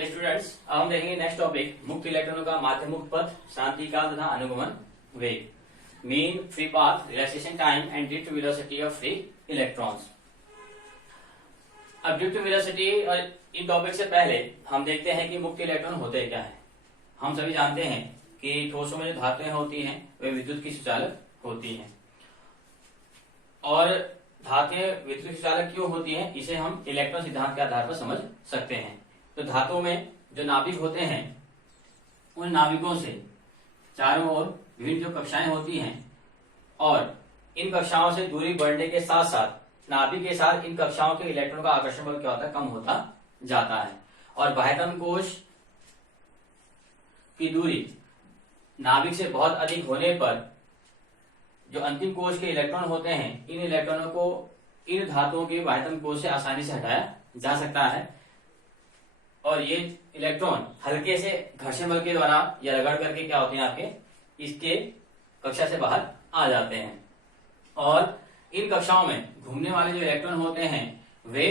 Students, अब हम देखेंगे नेक्स्ट टॉपिक मुक्त इलेक्ट्रॉनों का माध्य मुक्त पथ, शांति काल तथा अनुगमन वेग, mean free path, relaxation time and drift velocity of free electrons. अब ड्रिफ्ट वेलोसिटी और इन टॉपिक से पहले हम देखते हैं कि मुक्त इलेक्ट्रॉन होते क्या है। हम सभी जानते हैं कि ठोसों में जो धातुएं होती हैं वे विद्युत की सुचालक होती हैं, और धातुएं विद्युत सुचालक क्यों होती हैं इसे हम इलेक्ट्रॉन सिद्धांत के आधार पर समझ सकते हैं। तो धातुओं में जो नाभिक होते हैं उन नाभिकों से चारों ओर विभिन्न जो कक्षाएं होती हैं, और इन कक्षाओं से दूरी बढ़ने के साथ साथ नाभिक के साथ इन कक्षाओं के इलेक्ट्रॉन का आकर्षण बल क्या होता है, कम होता जाता है। और बाह्यतम कोश की दूरी नाभिक से बहुत अधिक होने पर जो अंतिम कोश के इलेक्ट्रॉन होते हैं, इन इलेक्ट्रॉनों को इन धातुओं के बाह्यतम कोश से आसानी से हटाया जा सकता है, और ये इलेक्ट्रॉन हल्के से घर्षण बल के द्वारा या रगड़ करके क्या होते हैं आपके इसके कक्षा से बाहर आ जाते हैं। और इन कक्षाओं में घूमने वाले जो इलेक्ट्रॉन होते हैं वे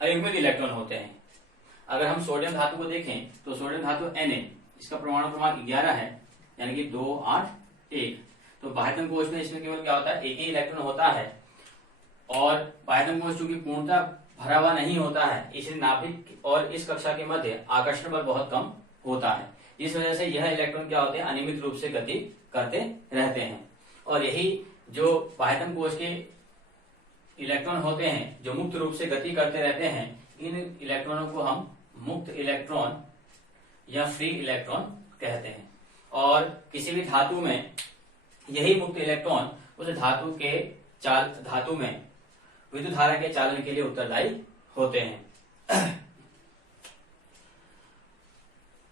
अयुग्मित इलेक्ट्रॉन होते हैं। अगर हम सोडियम धातु को देखें तो सोडियम धातु Na, इसका परमाणु क्रमांक 11 है, यानी कि 2 8 1। तो बाह्यतम कोश में इसमें केवल क्या होता है, एक ही इलेक्ट्रॉन होता है, और बाह्यतम कोश चूंकि पूर्णतः भरा हुआ नहीं होता है, इसलिए नाभिक और इस कक्षा के मध्य आकर्षण बल बहुत कम होता है। इस वजह से यह इलेक्ट्रॉन क्या होते हैं, अनियमित रूप से गति करते रहते हैं। और यही जो बाह्यतम कोश के इलेक्ट्रॉन होते हैं जो मुक्त रूप से गति करते रहते हैं, इन इलेक्ट्रॉनों को हम मुक्त इलेक्ट्रॉन या फ्री इलेक्ट्रॉन कहते हैं। और किसी भी धातु में यही मुक्त इलेक्ट्रॉन उस धातु में विद्युत धारा के चालन के लिए उत्तरदायी होते हैं।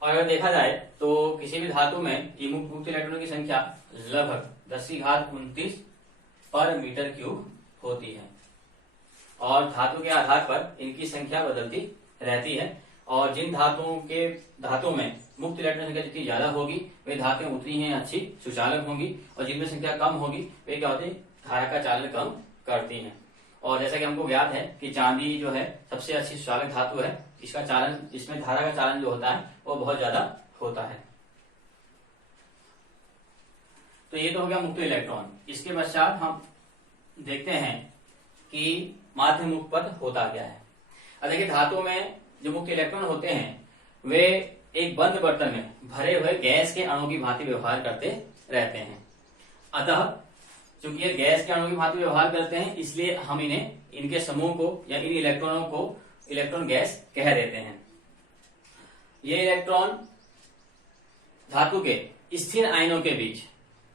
और अगर देखा जाए तो किसी भी धातु में ये मुक्त इलेक्ट्रॉनों की संख्या लगभग 10⁻29 पर मीटर क्यूब होती है, और धातु के आधार पर इनकी संख्या बदलती रहती है। और जिन धातुओं में मुक्त इलेक्ट्रॉन संख्या जितनी ज्यादा होगी वे धातुएं उतनी ही अच्छी सुचालक होंगी, और जिनमें संख्या कम होगी वे क्या होती है, धारा का चालन कम करती हैं। और जैसा कि हमको ज्ञात है कि चांदी जो है सबसे अच्छी सुचालक धातु है, इसका चालन, इसमें धारा का चालन जो होता है वो बहुत ज्यादा होता है। तो ये तो हो गया मुक्त इलेक्ट्रॉन। इसके पश्चात हम देखते हैं कि माध्य मुक्त पथ होता क्या है। अब देखिए, धातु में जो मुक्त इलेक्ट्रॉन होते हैं वे एक बंद बर्तन में भरे हुए गैस के अणु की भांति व्यवहार करते रहते हैं। अतः चूंकि ये गैस के अणु की भांति व्यवहार करते हैं, इसलिए हम इनके समूह को या इन इलेक्ट्रॉनों को इलेक्ट्रॉन गैस कह देते हैं। ये इलेक्ट्रॉन धातु के स्थिर आयनों के बीच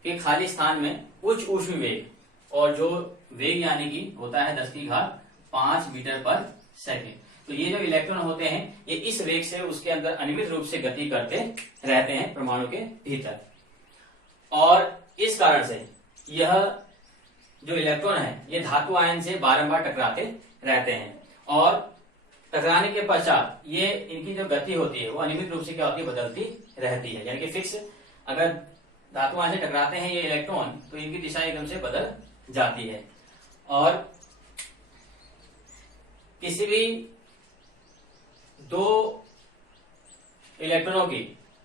के खाली स्थान में उच्च ऊष्म वेग, और जो वेग यानी कि होता है 10⁵ मीटर पर सेकेंड, तो ये जो इलेक्ट्रॉन होते हैं ये इस वेग से उसके अंदर अनियमित रूप से गति करते रहते हैं परमाणु के भीतर। और इस कारण से यह जो इलेक्ट्रॉन है ये धातु आयन से बारंबार टकराते रहते हैं, और टकराने के पश्चात ये इनकी जो गति होती है वो अनियमित रूप से क्या होती है, बदलती रहती है। यानी कि फिक्स, अगर धातु आयन से टकराते हैं ये इलेक्ट्रॉन तो इनकी दिशा एकदम से बदल जाती है। और किसी भी दो इलेक्ट्रॉनों की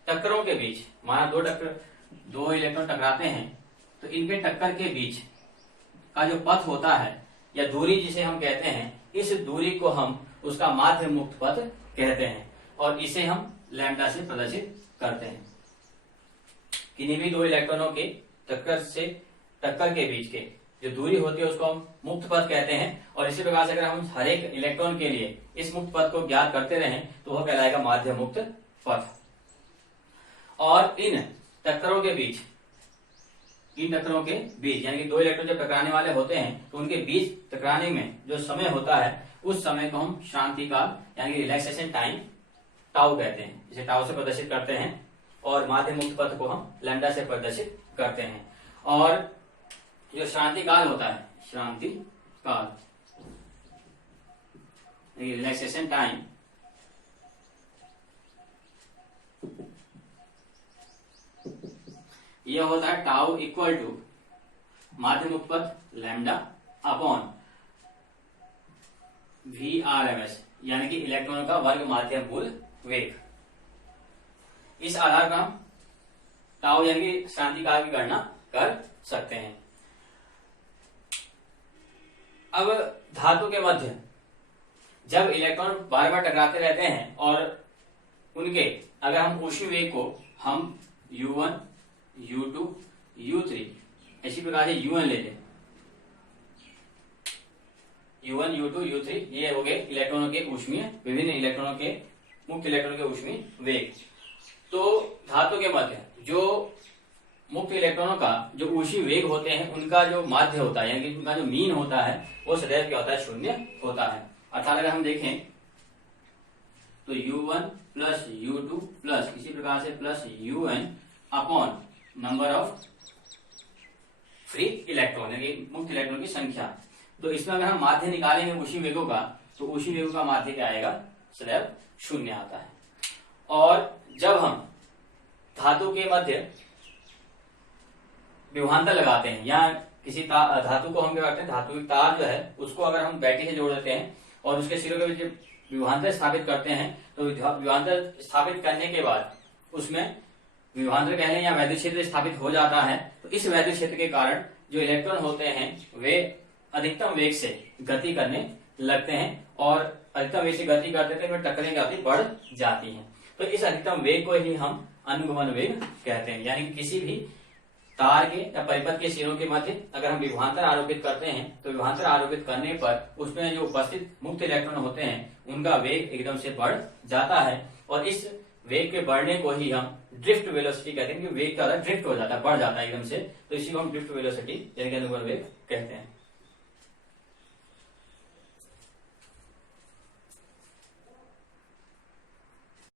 टक्करों के बीच, माना दो इलेक्ट्रॉन टकराते हैं, तो इनके टक्कर के बीच का जो पथ होता है या दूरी जिसे हम कहते हैं, इस दूरी को हम उसका माध्य मुक्त पथ कहते हैं, और इसे हम लैम्डा से प्रदर्शित करते हैं। किन्हीं भी दो इलेक्ट्रॉनों के टक्कर के बीच के जो दूरी होती है उसको हम मुक्त पथ कहते हैं। और इसी प्रकार से अगर हम हर एक इलेक्ट्रॉन के लिए इस मुक्त पथ को ज्ञात करते रहें तो वह कहलाएगा माध्य मुक्त पथ। और इन टक्करों के बीच यानी कि दो इलेक्ट्रॉन जब टकराने वाले होते हैं तो उनके बीच टकराने में जो समय होता है उस समय को हम शांति काल यानी कि रिलैक्सेशन टाइम टाउ कहते हैं, जिसे टाउ से प्रदर्शित करते हैं। और माध्य मुक्त पथ को हम लैम्डा से प्रदर्शित करते हैं। और जो शांति काल होता है, शांति काल रिलैक्सेशन टाइम, यह होता है टाउ इक्वल टू माध्य मुक्त पथ लैम्डा अपॉन VRMS, यानी कि इलेक्ट्रॉनों का वर्ग माध्यम मूल वेग। इस आधार पर हम टाउ यानी शांति काल की गणना कर सकते हैं। अब धातु के मध्य जब इलेक्ट्रॉन बार बार टकराते रहते हैं और उनके अगर हम ऊष्मीय वेग को हम u1, u2, u3 इसी प्रकार से un ले लें, u1, u2, u3 ये हो गए इलेक्ट्रॉनों के ऊष्मीय, विभिन्न इलेक्ट्रॉनों के मुक्त इलेक्ट्रॉनों के ऊष्मीय वेग। तो धातु के मध्य जो मुक्त इलेक्ट्रॉनों का जो ऊष्मीय वेग होते हैं उनका जो माध्य होता है यानी कि उनका जो मीन होता है वो सदैव क्या होता है, शून्य होता है। अर्थात अगर हम देखें तो u1 प्लस u2 प्लस इसी प्रकार से plus un upon number of free electron यानी मुक्त इलेक्ट्रॉन की संख्या। तो इसमें अगर हम माध्य निकालेंगे ऊष्मीय वेगों का तो ऊष्मीय वेगों का माध्य क्या आएगा, सदैव शून्य आता है। और जब हम धातु के मध्य विभवांतर लगाते हैं या किसी धातु को हम क्या करते हैं, धातु की तार जो है उसको अगर हम बैटरी से जोड़ देते हैं और उसके सिरों के बीच विभवांतर स्थापित करते हैं तो विभवांतर स्थापित करने के बाद उसमें विभवांतर कह लें या वैद्युत क्षेत्र स्थापित हो जाता है। तो इस वैद्युत क्षेत्र के कारण जो इलेक्ट्रॉन होते हैं वे अधिकतम वेग से गति करने लगते हैं और अधिकतम वेग से गति करते थे टक्करें क्या होती, बढ़ जाती हैं। तो इस अधिकतम वेग को ही हम अनुगमन वेग कहते हैं। यानी कि किसी भी तार के या परिपथ के सिरों के मध्य अगर हम विभवांतर आरोपित करते हैं तो विभवांतर आरोपित करने पर उसमें जो उपस्थित मुक्त इलेक्ट्रॉन होते हैं उनका वेग एकदम से बढ़ जाता है और इस वेग के बढ़ने को ही हम ड्रिफ्ट वेलोसिटी कहते हैं कि वेग का ड्रिफ्ट हो जाता है, बढ़ जाता है एकदम से। तो इसी को हम ड्रिफ्ट वेलोसिटी यानी कि अनुगमन वेग कहते हैं।